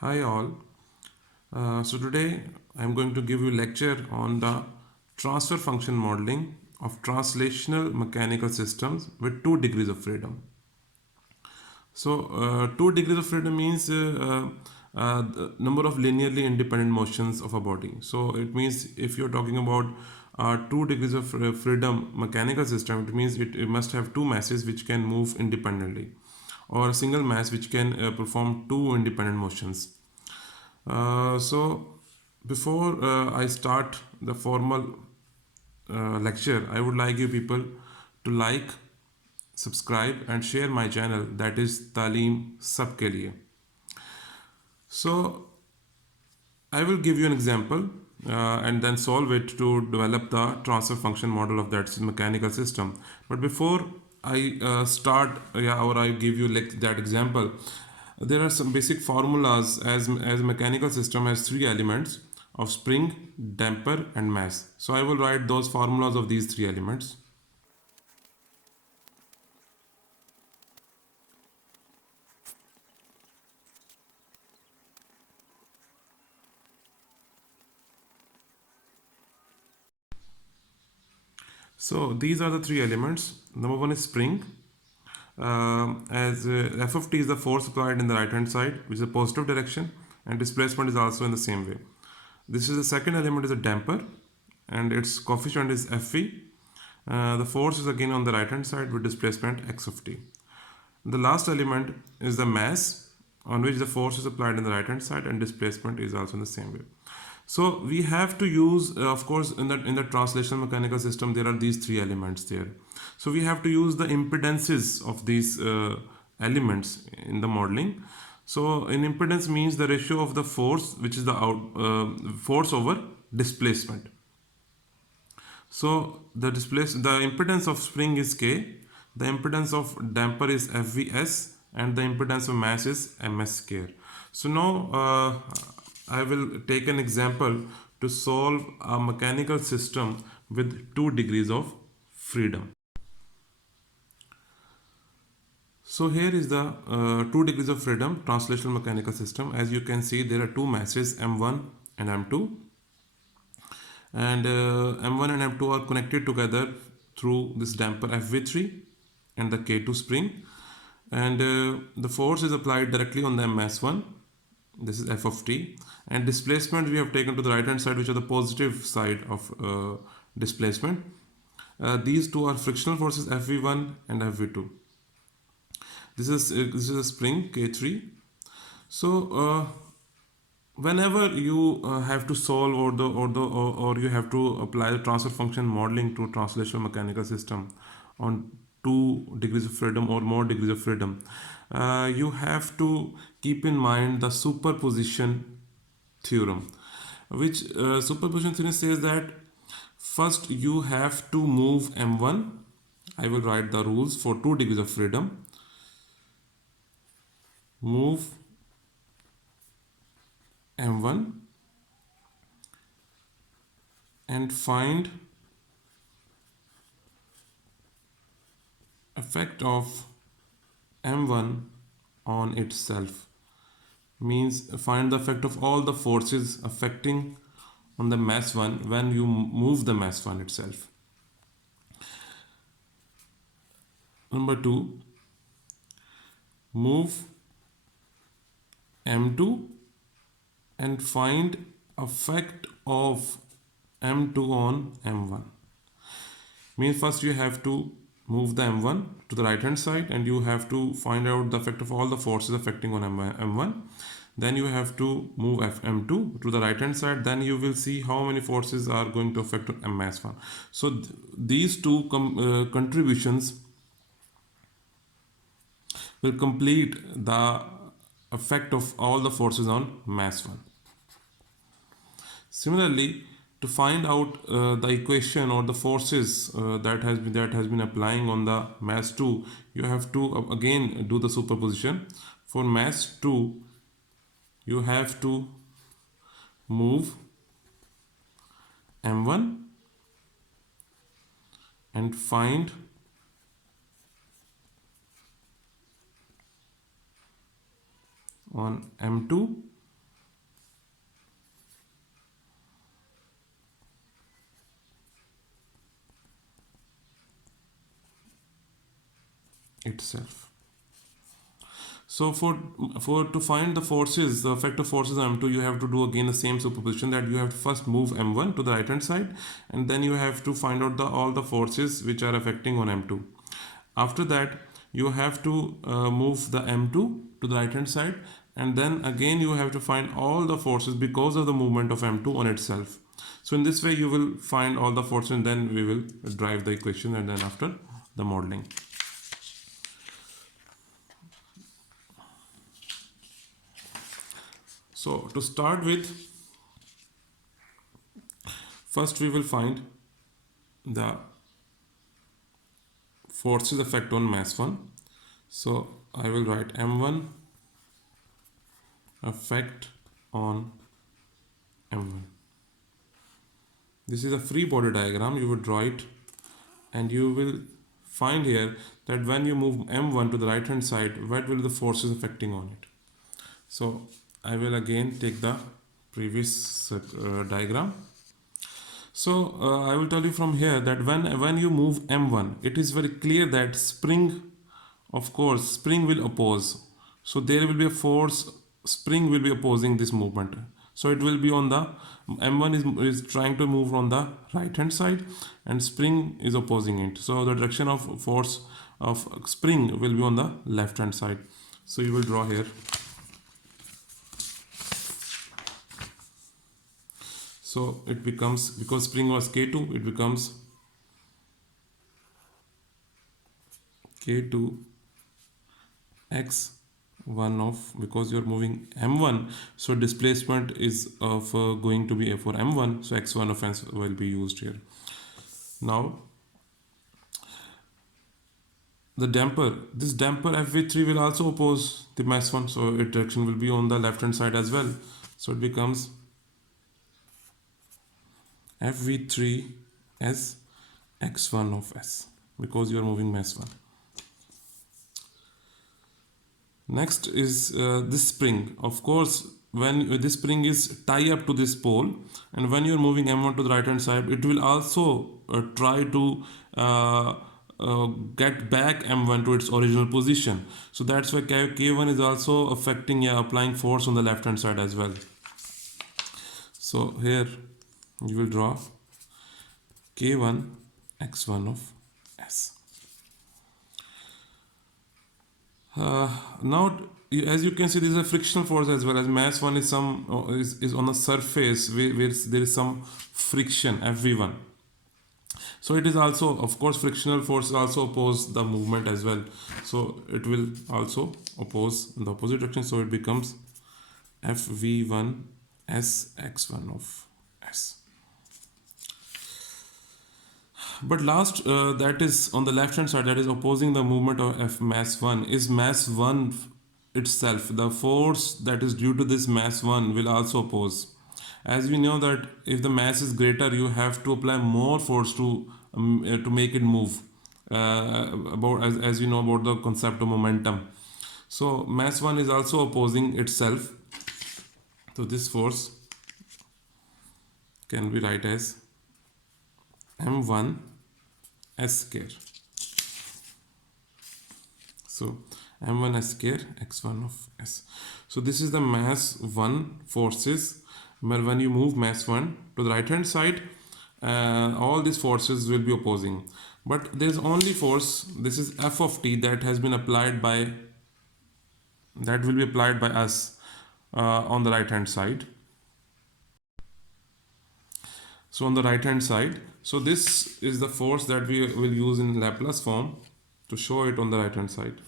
Hi all. So today I'm going to give you a lecture on the transfer function modeling of translational mechanical systems with 2 degrees of freedom. So 2 degrees of freedom means the number of linearly independent motions of a body. So it means if you're talking about 2 degrees of freedom mechanical system, it means it must have two masses which can move independently, or a single mass which can perform two independent motions. So, before I start the formal lecture, I would like you people to like, subscribe, and share my channel, that is Talim Sabke Liye. So, I will give you an example and then solve it to develop the transfer function model of that mechanical system. But before I start, or I give you like that example, there are some basic formulas as mechanical system has three elements of spring, damper, and mass. So I will write those formulas of these three elements. So these are the three elements. Number one is spring. As F of t is the force applied in the right hand side, which is a positive direction, and displacement is also in the same way. This is the second element is a damper, and its coefficient is Fv. The force is again on the right hand side with displacement x of t. The last element is the mass, on which the force is applied in the right hand side and displacement is also in the same way. So we have to use, of course, in the translational mechanical system, there are these three elements there. So we have to use the impedances of these elements in the modeling. So in impedance means the ratio of the force, which is the force over displacement. So the impedance of spring is K, the impedance of damper is FVS, and the impedance of mass is MS square. So now I will take an example to solve a mechanical system with 2 degrees of freedom. So here is the 2 degrees of freedom translational mechanical system. As you can see, there are two masses M1 and M2, and M1 and M2 are connected together through this damper FV3 and the K2 spring, and the force is applied directly on the MS1. This is F of t, and displacement we have taken to the right hand side, which are the positive side of displacement. These two are frictional forces Fv1 and Fv2. This is a spring K3. So whenever you have to solve or you have to apply the transfer function modeling to translational mechanical system on 2 degrees of freedom or more degrees of freedom, you have to keep in mind the superposition theorem, which superposition theorem says that first you have to move m1. I will write the rules for 2 degrees of freedom. Move m1 and find effect of m1 on itself, means find the effect of all the forces affecting on the mass 1 when you move the mass 1 itself. Number 2, move m2 and find effect of m2 on m1. Means first you have to move the m1 to the right hand side and you have to find out the effect of all the forces affecting on m1. Then you have to move m2 to the right hand side, then you will see how many forces are going to affect on mass1. So these two contributions will complete the effect of all the forces on mass 1. Similarly, to find out the equation or the forces that has been applying on the mass 2, you have to again do the superposition. For mass 2, you have to move m1 and find on m2 itself. So for to find the forces, the effective forces on M2, you have to do again the same superposition, that you have to first move M1 to the right hand side, and then you have to find out all the forces which are affecting on M2. After that, you have to move the M2 to the right hand side, and then again you have to find all the forces because of the movement of M2 on itself. So in this way you will find all the forces, and then we will drive the equation, and then after the modeling. So to start with, first we will find the forces effect on mass 1. So I will write M1 effect on M1. This is a free body diagram. You will draw it, and you will find here that when you move M1 to the right hand side, what will be the forces affecting on it. So I will again take the previous diagram. So I will tell you from here that when you move M1, it is very clear that spring, of course, spring will oppose. So there will be a force, spring will be opposing this movement. So it will be on the M1 is trying to move on the right hand side, and spring is opposing it. So the direction of force of spring will be on the left hand side. So you will draw here. So it becomes, because spring was K2, it becomes K2 x1 of, because you are moving M1, so displacement is of going to be for M1, so x1 of s will be used here. Now the damper, this damper Fv3 will also oppose the mass 1, so its direction will be on the left hand side as well. So it becomes Fv3 as x1 of s, because you are moving mass 1. Next is this spring. Of course, when this spring is tie up to this pole, and when you're moving M1 to the right hand side, it will also try to get back M1 to its original position. So that's why K1 is also affecting, applying force on the left hand side as well. So here you will draw K1 x1 of s. Now as you can see, there is a frictional force as well, as mass 1 is is on the surface where there is some friction, Fv1. So it is also, of course, frictional force also oppose the movement as well, so it will also oppose in the opposite direction. So it becomes Fv1 s x1 of s. But last, that is on the left hand side, that is opposing the movement of F mass 1, is mass 1 itself. The force that is due to this mass 1 will also oppose. As we know that if the mass is greater, you have to apply more force to make it move. As you know about the concept of momentum. So mass 1 is also opposing itself. So this force can be write as M1 s square. So M1 s square x1 of s. So this is the mass 1 forces. When you move mass 1 to the right hand side, all these forces will be opposing. But there is only force, this is F of t, that has been applied by, that will be applied by us on the right hand side. So on the right hand side, so this is the force that we will use in Laplace form to show it on the right hand side.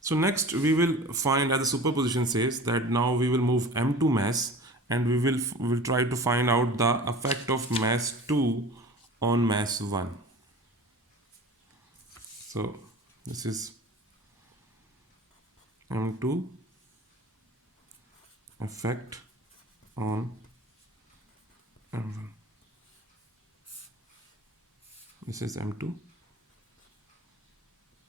So next we will find, as the superposition says, that now we will move M2 mass, and we will try to find out the effect of mass 2 on mass 1. So this is M2 effect on M1. This is M2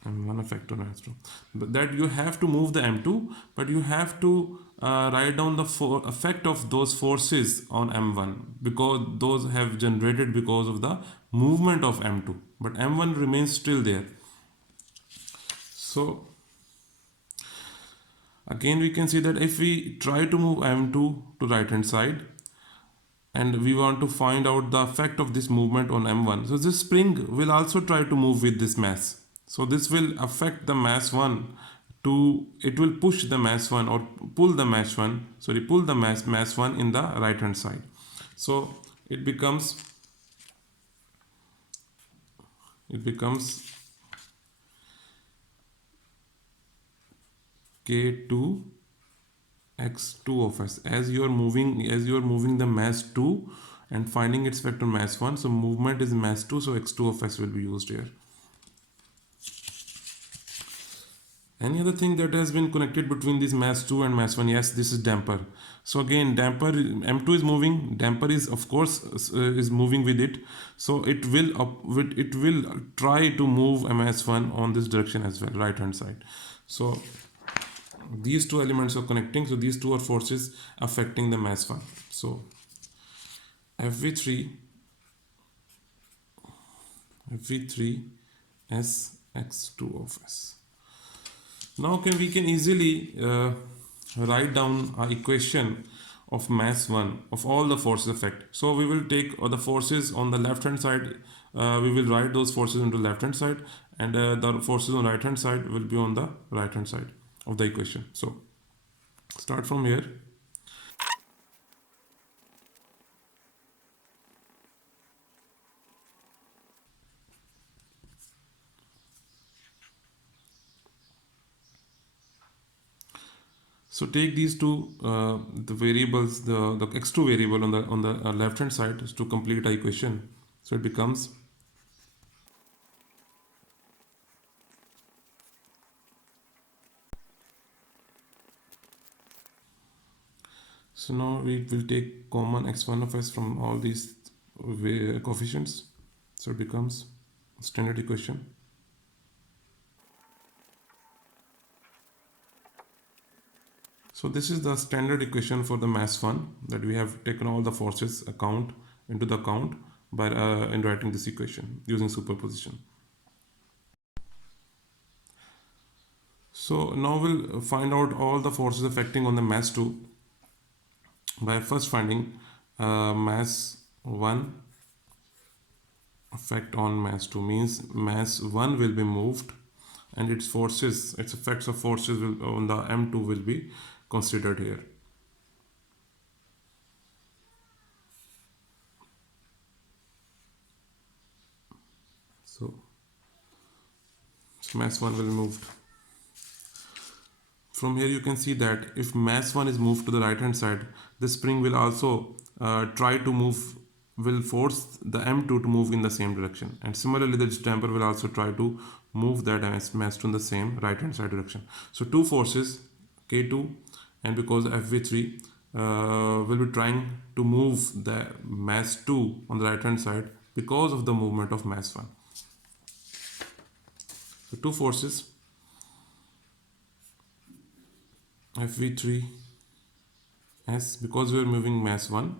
m1 effect on m2. But that you have to move the m2, but you have to write down the effect of those forces on m1 because those have generated because of the movement of m2, but m1 remains still there. So again we can see that if we try to move m2 to right hand side and we want to find out the effect of this movement on m1, so this spring will also try to move with this mass. So this will affect the mass 1 to, it will push the mass 1 or pull the mass 1, sorry, pull the mass 1 in the right hand side. So it becomes k2 x2 of s, as you are moving the mass 2 and finding its vector mass 1, so movement is mass 2, so x2 of s will be used here. Any other thing that has been connected between this mass 2 and mass 1? Yes, this is damper. So again, damper, m2 is moving, damper is of course is moving with it, so it will try to move ms1 on this direction as well, right hand side. So these two elements are connecting, so these two are forces affecting the mass 1. So fv3 s x2 of s. Now we can easily write down an equation of mass 1 of all the forces effect. So we will take the forces on the left hand side, we will write those forces into left hand side, and the forces on right hand side will be on the right hand side of the equation. So start from here. So take these two the variables, the x2 variable on the left hand side to complete the equation. So it becomes, so now we will take common x1 of s from all these coefficients. So it becomes standard equation. So this is the standard equation for the mass 1, that we have taken all the forces into the account by in writing this equation using superposition. So now we'll find out all the forces affecting on the mass 2 by first finding mass 1 effect on mass 2, means mass 1 will be moved and its effects of forces on the m2 will be considered here. So mass 1 will be moved. From here you can see that if mass 1 is moved to the right hand side, the spring will also will force the m2 to move in the same direction, and similarly the damper will also try to move that mass 2 in the same right hand side direction. So two forces k2 and because fv3 will be trying to move the mass 2 on the right hand side because of the movement of mass 1. So two forces fv3 s, because we are moving mass 1,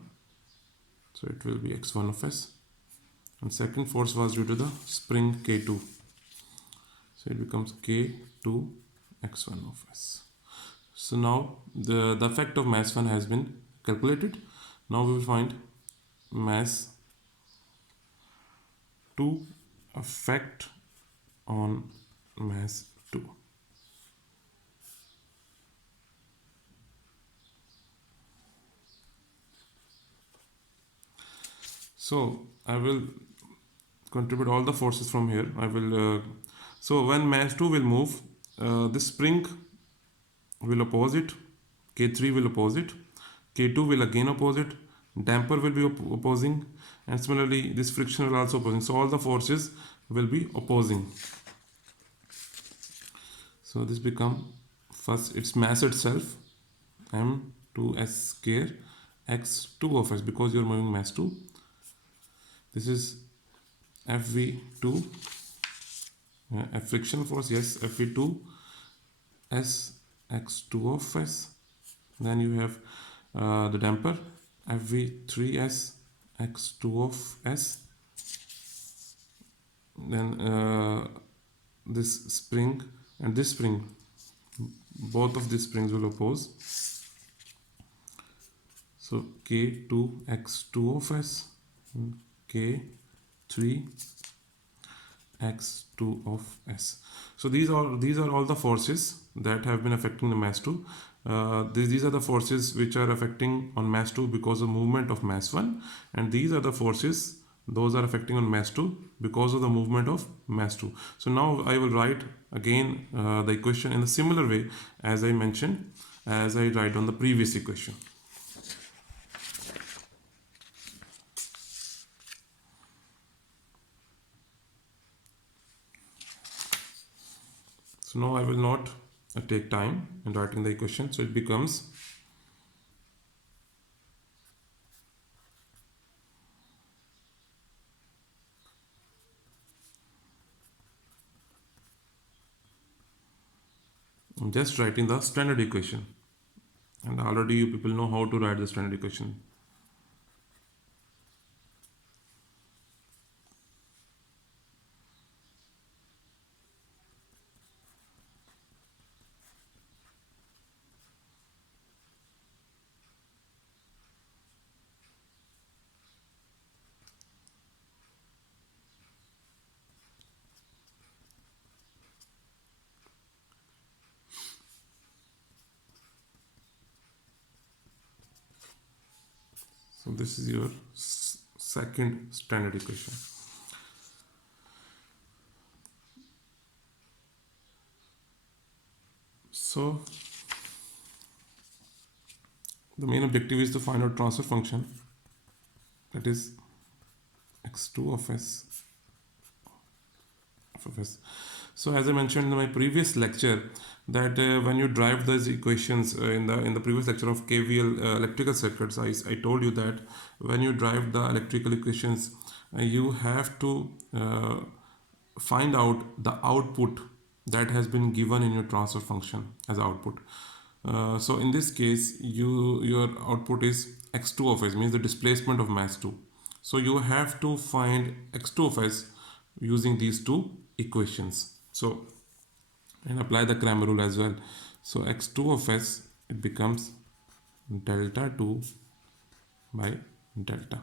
so it will be x1 of s, and second force was due to the spring k2, so it becomes k2 x1 of s. So now the effect of mass 1 has been calculated. Now we will find mass 2 effect on mass 2. So I will contribute all the forces from here. I will so when mass 2 will move, this spring will oppose it, k3 will oppose it, k2 will again oppose it, damper will be opposing, and similarly this friction will also opposing. So all the forces will be opposing. So this become, first its mass itself m2s square x2 of s, because you are moving mass 2. This is fv2 A friction force, yes, Fe2 S x2 of S. Then you have the damper Fv3s x2 of S. Then this spring and this spring, both of these springs will oppose. So K2 x2 of S, K3 x2 of S. So these are all the forces that have been affecting the mass 2. These are the forces which are affecting on mass 2 because of movement of mass 1, and these are the forces those are affecting on mass 2 because of the movement of mass 2. So now I will write again the equation in a similar way as I mentioned, as I write on the previous equation. So now I will not take time in writing the equation. So it becomes I'm just writing the standard equation, and already you people know how to write the standard equation. So this is your second standard equation. So the main objective is to find out transfer function, that is x2 of s of s. So as I mentioned in my previous lecture that when you drive those equations in the previous lecture of KVL electrical circuits, I told you that when you drive the electrical equations you have to find out the output that has been given in your transfer function as output. So in this case your output is x2 of s, means the displacement of mass 2. So you have to find x2 of s using these two equations. So and apply the Cramer rule as well. So x2 of s, it becomes delta 2 by delta.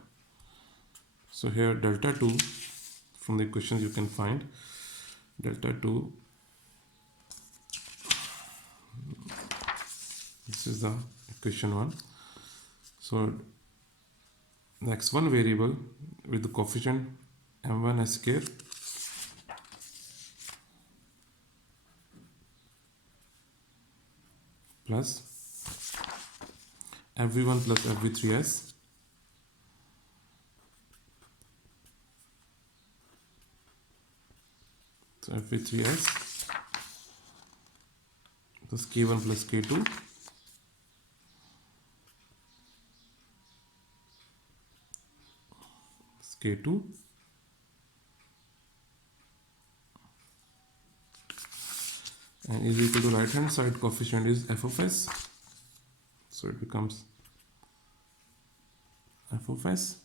So here delta 2, from the equations you can find delta 2, this is the equation 1. So the x1 variable with the coefficient m1 s square plus fv1 plus fv3s so fv3s plus k1 plus k2 k2 and is equal to right hand side coefficient is f of s, so it becomes f of s.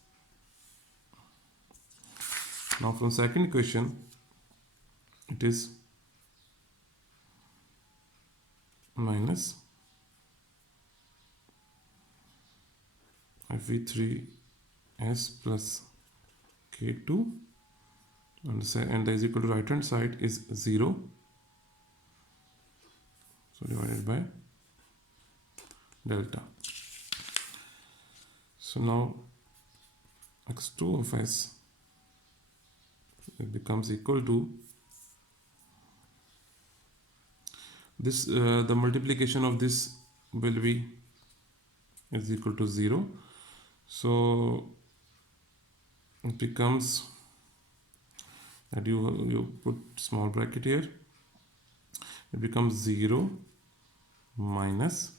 Now from second equation it is minus fv3s plus k2 and the is equal to right hand side is 0, so divided by delta. So now x2 of s, it becomes equal to this the multiplication of this will be is equal to 0, so it becomes that you put small bracket here, it becomes 0 minus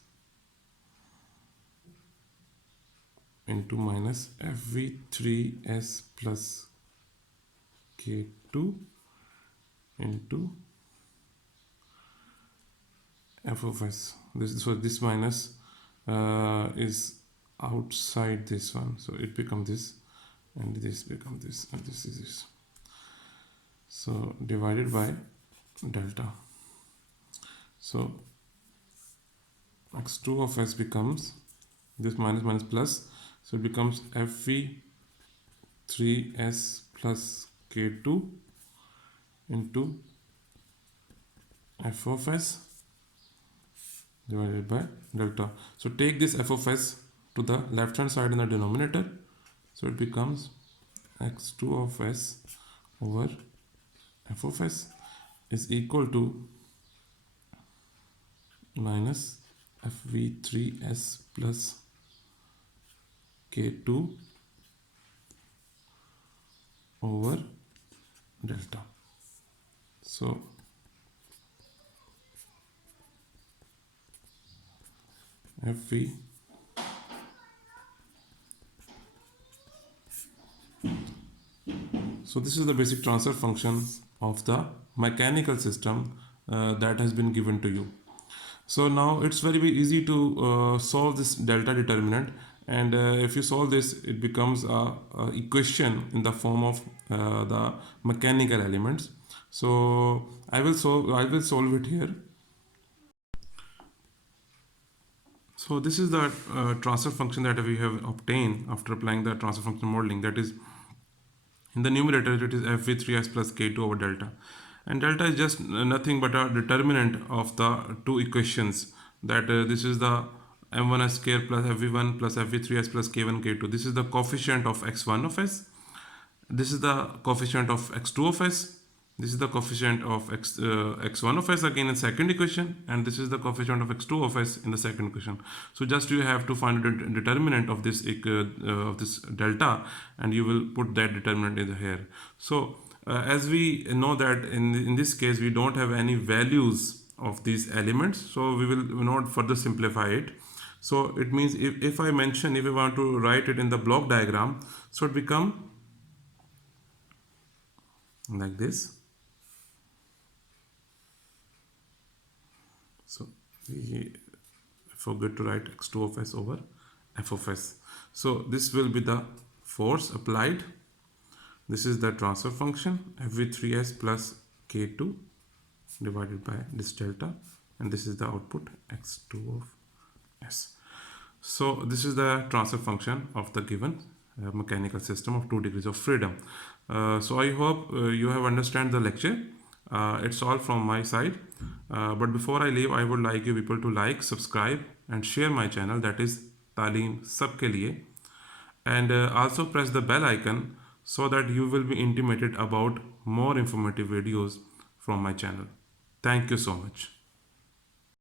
into minus fv3s plus k2 into f of s. This minus is outside this one, so it becomes this, and this becomes this, and this is this. So divided by delta. So x2 of s becomes this minus minus plus, so it becomes fv3s plus k2 into f of s divided by delta. So take this f of s to the left hand side in the denominator, so it becomes x2 of s over f of s is equal to minus fv3s plus k2 over delta. So fv so this is the basic transfer function of the mechanical system that has been given to you. So now it's very easy to solve this delta determinant, and if you solve this, it becomes a equation in the form of the mechanical elements. So I will solve it here. So this is the transfer function that we have obtained after applying the transfer function modeling. That is, in the numerator, it is fv3s plus k2 over delta. And delta is just nothing but a determinant of the two equations. That this is the m1s square plus fv1 plus fv3s plus k1 k2. This is the coefficient of x1 of s. This is the coefficient of x2 of s. This is the coefficient of x1 of s again in second equation, and this is the coefficient of x2 of s in the second equation. So just you have to find the determinant of this delta, and you will put that determinant in here. So as we know that in this case we don't have any values of these elements, so we will not further simplify it. So it means if I want to write it in the block diagram, so it become like this. So we forget to write x2 of s over f of s. So this will be the force applied. This is the transfer function fv3s plus k2 divided by this delta, and this is the output x2 of s. So this is the transfer function of the given mechanical system of 2 degrees of freedom. So I hope you have understand the lecture. It's all from my side. But before I leave, I would like you people to like, subscribe and share my channel, that is Talim Sabke Liye. And also press the bell icon so that you will be intimated about more informative videos from my channel. Thank you so much.